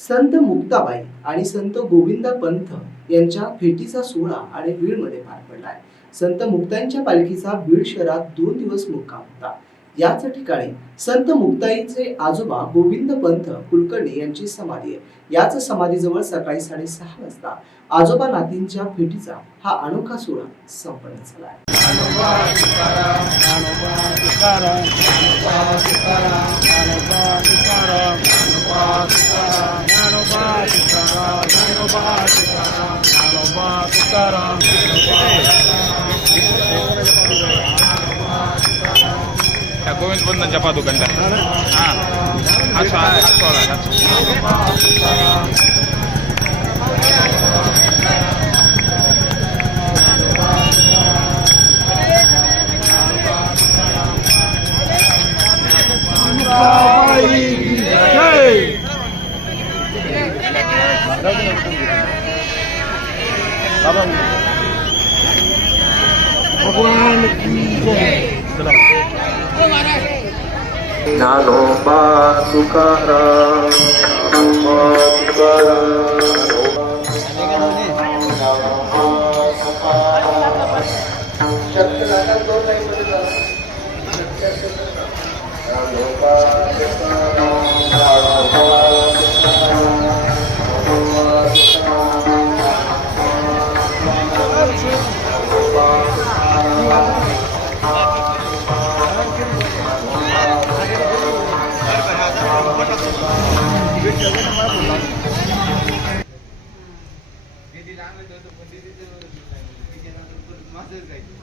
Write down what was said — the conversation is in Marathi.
संत मुक्ताबाई आणि संत गोविंदा पंथ यांच्या भेटीचा सोहळा आणि बीडमध्ये पार पडला आहे संत मुक्ताईंच्या पालखीचा बीड शहरात दोन दिवस मुक्काम होता. याच ठिकाणी संत मुक्ताईचे आजोबा गोविंद पंथ कुलकर्णी यांची समाधी आहे. याच समाधीजवळ सकाळी साडेसहा वाजता आजोबा नातींच्या भेटीचा हा अनोखा सोहळा संपन्न झाला आहे गोविंद बंधनच्या पादुकांच्या हां हा सोळा हा सोळा Babang. ನಾನು ಪಾಸುಕಾರ ಶಕ್ತಿ ನಾನು निधी लागलं तर पण निधी जवळच माझंच जायचं.